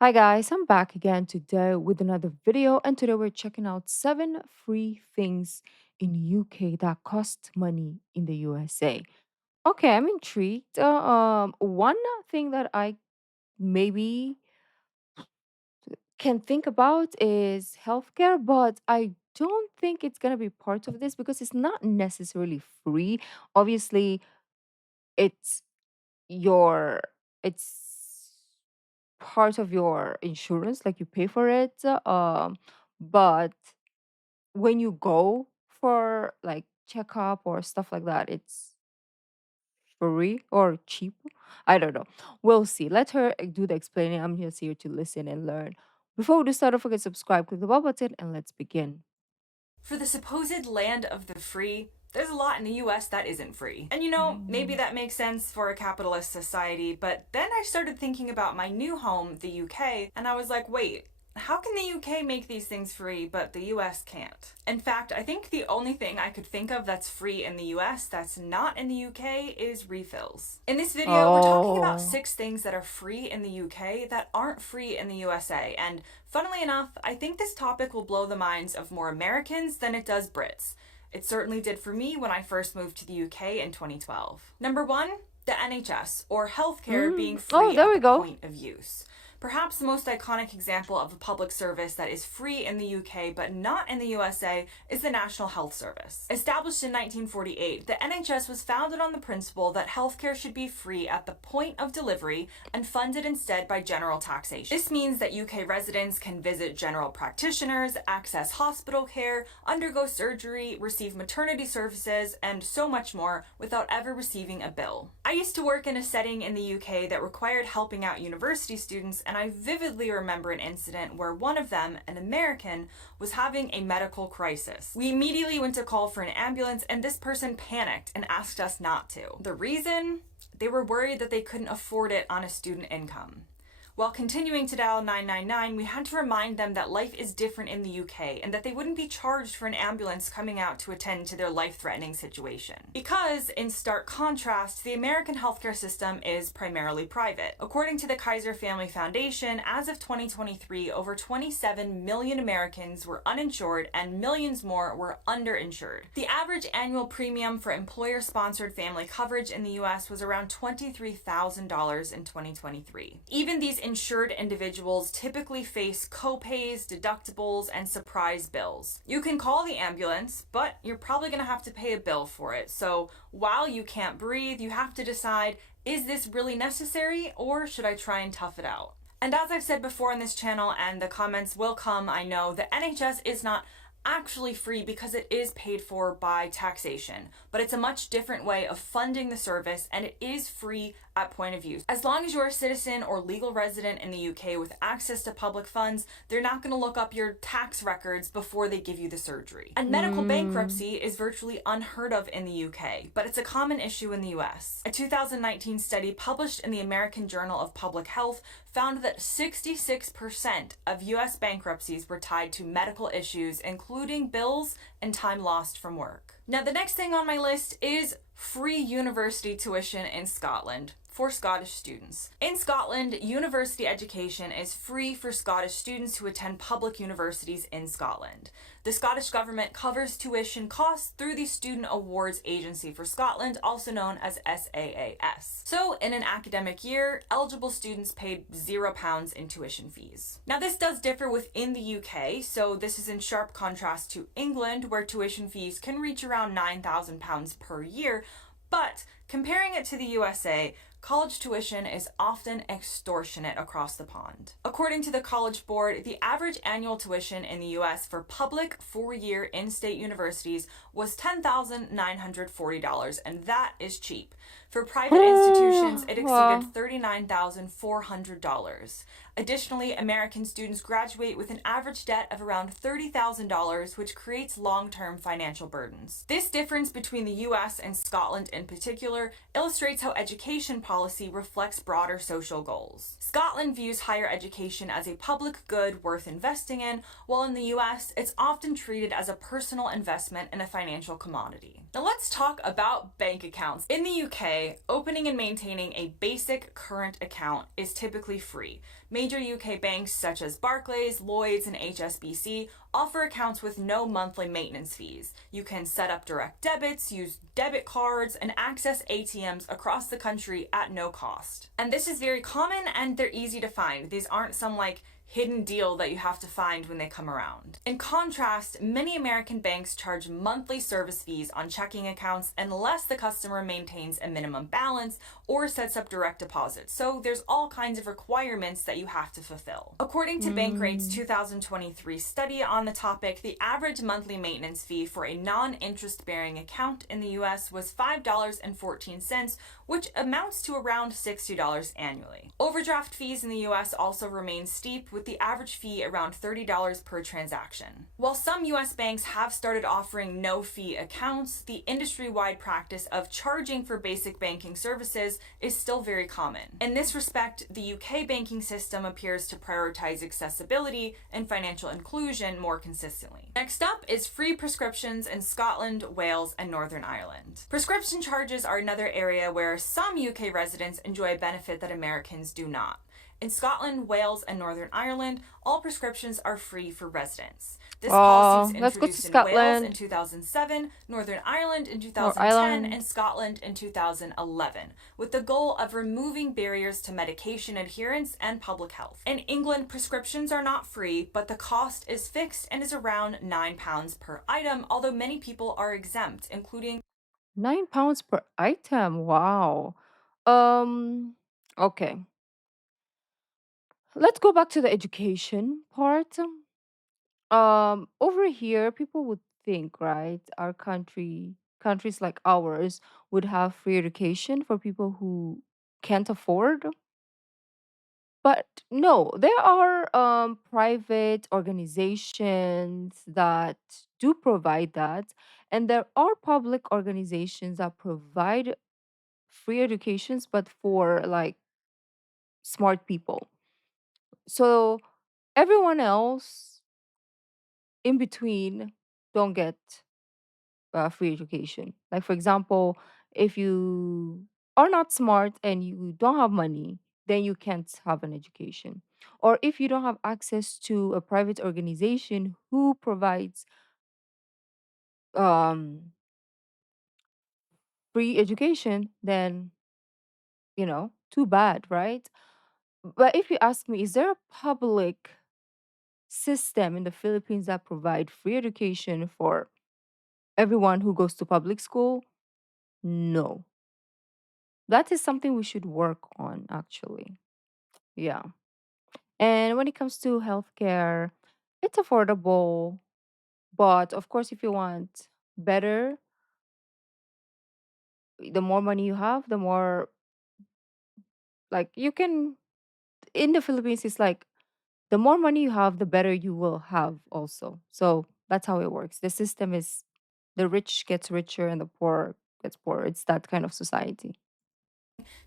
Hi guys, I'm back again today with another video, and today we're checking out 7 free things in UK that cost money in the USA. Okay, I'm intrigued. One thing that I maybe can think about is healthcare, but I don't think it's gonna be part of this because it's not necessarily free. Obviously, it's your it's part of your insurance, like you pay for it. But when you go for like checkup or stuff like that, it's free or cheap. I don't know. We'll see. Let her do the explaining. I'm just here to listen and learn. Before we do start, don't forget to subscribe, click the bell button, and let's begin. For the supposed land of the free, there's a lot in the US that isn't free. And maybe Mm. that makes sense for a capitalist society, but then I started thinking about my new home, the UK, and I was like, wait, how can the UK make these things free, but the US can't? In fact, I think the only thing I could think of that's free in the US that's not in the UK is refills. In this video, we're talking about Oh. 6 things that are free in the UK that aren't free in the USA, and funnily enough, I think this topic will blow the minds of more Americans than it does Brits. It certainly did for me when I first moved to the UK in 2012. Number 1, the NHS, or healthcare being Oh, free there at we the go. point of use. Perhaps the most iconic example of a public service that is free in the UK but not in the USA is the National Health Service. Established in 1948, the NHS was founded on the principle that healthcare should be free at the point of delivery and funded instead by general taxation. This means that UK residents can visit general practitioners, access hospital care, undergo surgery, receive maternity services, and so much more without ever receiving a bill. I used to work in a setting in the UK that required helping out university students, and I vividly remember an incident where one of them, an American, was having a medical crisis. We immediately went to call for an ambulance, and this person panicked and asked us not to. The reason? They were worried that they couldn't afford it on a student income. While continuing to dial 999, we had to remind them that life is different in the UK and that they wouldn't be charged for an ambulance coming out to attend to their life-threatening situation. Because, in stark contrast, the American healthcare system is primarily private. According to the Kaiser Family Foundation, as of 2023, over 27 million Americans were uninsured and millions more were underinsured. The average annual premium for employer-sponsored family coverage in the US was around $23,000 in 2023. Even these insured individuals typically face co-pays, deductibles, and surprise bills. You can call the ambulance, but you're probably going to have to pay a bill for it. So while you can't breathe, you have to decide, is this really necessary, or should I try and tough it out? And as I've said before in this channel, and the comments will come, I know, the NHS is not actually free because it is paid for by taxation, but it's a much different way of funding the service, and it is free at point of use. As long as you're a citizen or legal resident in the UK with access to public funds, they're not going to look up your tax records before they give you the surgery. And medical Mm. bankruptcy is virtually unheard of in the UK, but it's a common issue in the US. A 2019 study published in the American Journal of Public Health found that 66% of US bankruptcies were tied to medical issues, including bills and time lost from work. Now, the next thing on my list is free university tuition in Scotland for Scottish students. In Scotland, university education is free for Scottish students who attend public universities in Scotland. The Scottish Government covers tuition costs through the Student Awards Agency for Scotland, also known as SAAS. So, in an academic year, eligible students paid £0 in tuition fees. Now, this does differ within the UK, so this is in sharp contrast to England, where tuition fees can reach around £9,000 per year, but comparing it to the USA, college tuition is often extortionate across the pond. According to the College Board, the average annual tuition in the US for public 4-year in-state universities was $10,940, and that is cheap. For private institutions, it exceeded Wow. $39,400. Additionally, American students graduate with an average debt of around $30,000, which creates long-term financial burdens. This difference between the US and Scotland in particular illustrates how education policy reflects broader social goals. Scotland views higher education as a public good worth investing in, while in the US, it's often treated as a personal investment in a financial commodity. Now let's talk about bank accounts. In the UK, UK, opening and maintaining a basic current account is typically free. Major UK banks such as Barclays, Lloyds, and HSBC offer accounts with no monthly maintenance fees. You can set up direct debits, use debit cards, and access ATMs across the country at no cost. And this is very common and they're easy to find. These aren't some hidden deal that you have to find when they come around. In contrast, many American banks charge monthly service fees on checking accounts unless the customer maintains a minimum balance or sets up direct deposits. So there's all kinds of requirements that you have to fulfill. According to Bankrate's 2023 study on the topic, the average monthly maintenance fee for a non-interest bearing account in the US was $5.14, which amounts to around $60 annually. Overdraft fees in the US also remain steep, with the average fee around $30 per transaction. While some US banks have started offering no-fee accounts, the industry-wide practice of charging for basic banking services is still very common. In this respect, the UK banking system appears to prioritize accessibility and financial inclusion more consistently. Next up is free prescriptions in Scotland, Wales, and Northern Ireland. Prescription charges are another area where some UK residents enjoy a benefit that Americans do not. In Scotland, Wales, and Northern Ireland, all prescriptions are free for residents. This policy was Let's go to introduced in Wales Scotland in 2007, Northern Ireland in or 2010, Ireland. and Scotland in 2011, with the goal of removing barriers to medication adherence and public health. In England, prescriptions are not free, but the cost is fixed and is around £9 per item, although many people are exempt, including £9 per item. Wow. Um, okay. Let's go back to the education part. Over here, people would think, right? Countries like ours would have free education for people who can't afford. But no, there are private organizations that do provide that, and there are public organizations that provide free educations, but for like smart people. So everyone else in between don't get free education. Like, for example, if you are not smart and you don't have money, then you can't have an education. Or if you don't have access to a private organization who provides um, free education, then, too bad, right? But if you ask me, is there a public system in the Philippines that provide free education for everyone who goes to public school? No. That is something we should work on, actually. Yeah. And when it comes to healthcare, it's affordable. But of course, if you want better, the more money you have, the more, like, you can, in the Philippines, it's like the more money you have, the better you will have also. So that's how it works. The system is the rich gets richer and the poor gets poorer. It's that kind of society.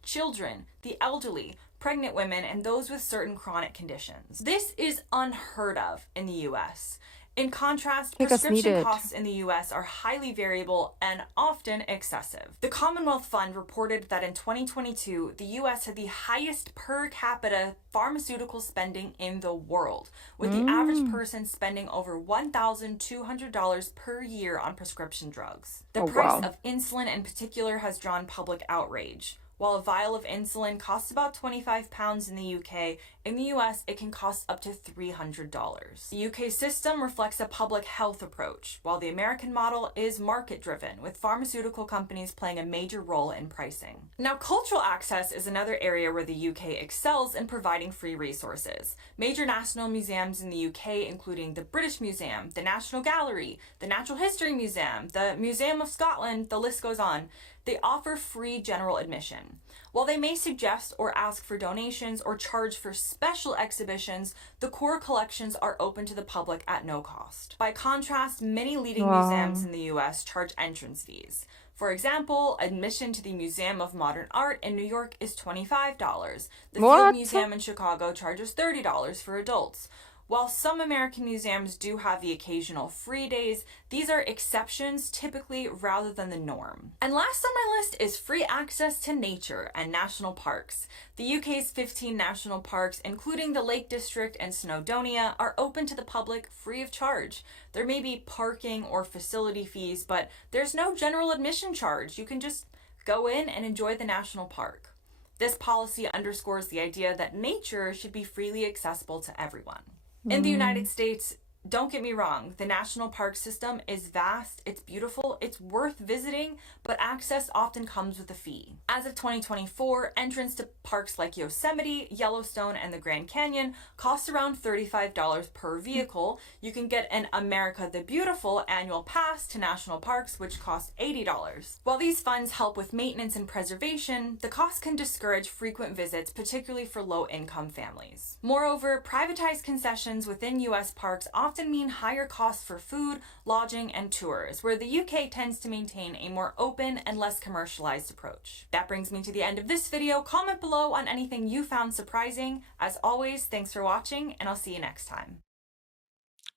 children, the elderly, pregnant women, and those with certain chronic conditions. This is unheard of in the US. In contrast, Because prescription needed. costs in the US are highly variable and often excessive. The Commonwealth Fund reported that in 2022, the US had the highest per capita pharmaceutical spending in the world, with the average person spending over $1,200 per year on prescription drugs. The Oh, price wow. of insulin in particular has drawn public outrage. While a vial of insulin costs about £25 in the UK, in the US it can cost up to $300. The UK system reflects a public health approach, while the American model is market driven, with pharmaceutical companies playing a major role in pricing. Now, cultural access is another area where the UK excels in providing free resources. Major national museums in the UK, including the British Museum, the National Gallery, the Natural History Museum, the Museum of Scotland, the list goes on, they offer free general admission. While they may suggest or ask for donations or charge for special exhibitions, the core collections are open to the public at no cost. By contrast, many leading museums Wow. in the US charge entrance fees. For example, admission to the Museum of Modern Art in New York is $25. The Field What? Museum in Chicago charges $30 for adults. While some American museums do have the occasional free days, these are exceptions typically rather than the norm. And last on my list is free access to nature and national parks. The UK's 15 national parks, including the Lake District and Snowdonia, are open to the public free of charge. There may be parking or facility fees, but there's no general admission charge. You can just go in and enjoy the national park. This policy underscores the idea that nature should be freely accessible to everyone. In the United Mm. States, don't get me wrong, the national park system is vast, it's beautiful, it's worth visiting, but access often comes with a fee. As of 2024, entrance to parks like Yosemite, Yellowstone, and the Grand Canyon costs around $35 per vehicle. You can get an America the Beautiful annual pass to national parks, which costs $80. While these funds help with maintenance and preservation, the cost can discourage frequent visits, particularly for low-income families. Moreover, privatized concessions within US parks often mean higher costs for food, lodging, and tours, where the UK tends to maintain a more open and less commercialized approach. That brings me to the end of this video. Comment below on anything you found surprising. As always, thanks for watching, and I'll see you next time.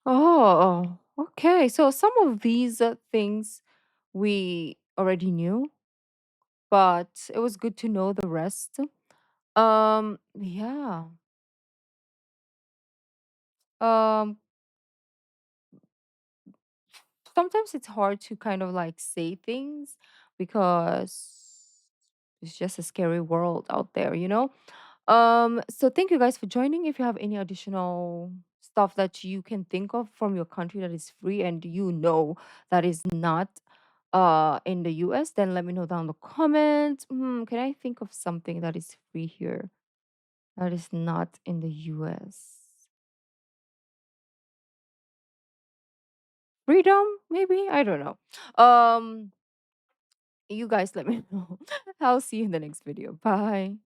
Oh, okay. So some of these things we already knew, but it was good to know the rest. Yeah. Um, Sometimes it's hard to kind of like say things because it's just a scary world out there, you know? So thank you guys for joining. If you have any additional stuff that you can think of from your country that is free and you know that is not in the US, then let me know down in the comments. Can I think of something that is free here that is not in the US? Freedom, maybe? I don't know. You guys let me know. I'll see you in the next video. Bye.